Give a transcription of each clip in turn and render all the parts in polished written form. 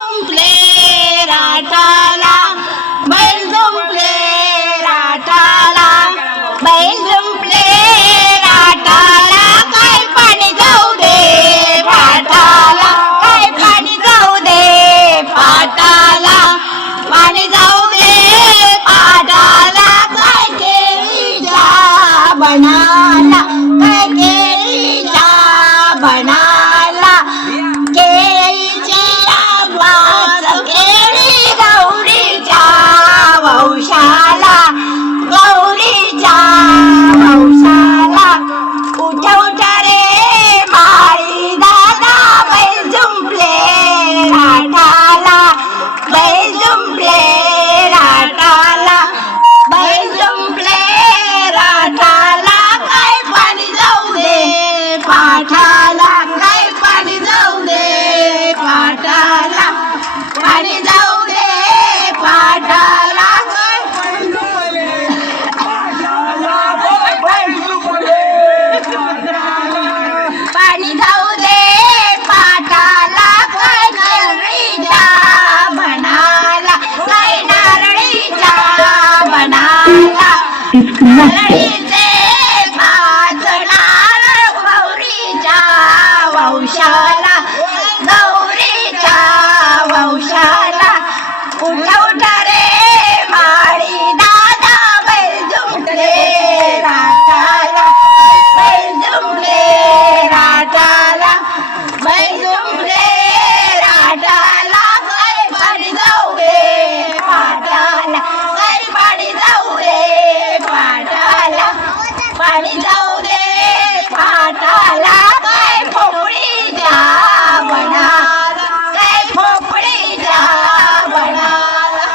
जुंपले राठाला बैल जुंपले राठाला बैल जुंपले राठाला काय पाणी जाऊ दे फाटाला काय पाणी जाऊ दे फाटाला पाणी जाऊ दे फाटाला काय केळीच्या बनाला काय केळीच्या बनाला केळीची केळी गौरीच्या वंशाला गौरीच्या वंशाला उठ उठ रे माळी दादा बैल जुंपले राठाला बैल जुंपले राठाला बैल जुंपले राठाला काय पाणी जाऊ दे पाठाला काय पाणी जाऊ दे पाठाला पाणी जाऊ दे पाठाला पाणी जाऊ दे पाठाला काय नारळीच्या बनाला काय नारळीच्या बनाला नारळीचे पाच नारळ गौरीच्या वंशाला गौरीच्या वंशाला उठ उठ रे माळी दादा बैल जुंपले राठाला बैल जुंपले राठाला बैल जुंपले राठाला काय पाणी जाऊ दे पाठाला काय पाणी जाऊ दे पाठाला पाणी जाऊ दे पाठाला काय फोपळीच्या बनाला काय फोपळीच्या बनाला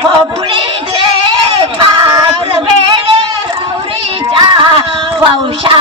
फोपळीचे पाच बेडे गौरीच्या वंशा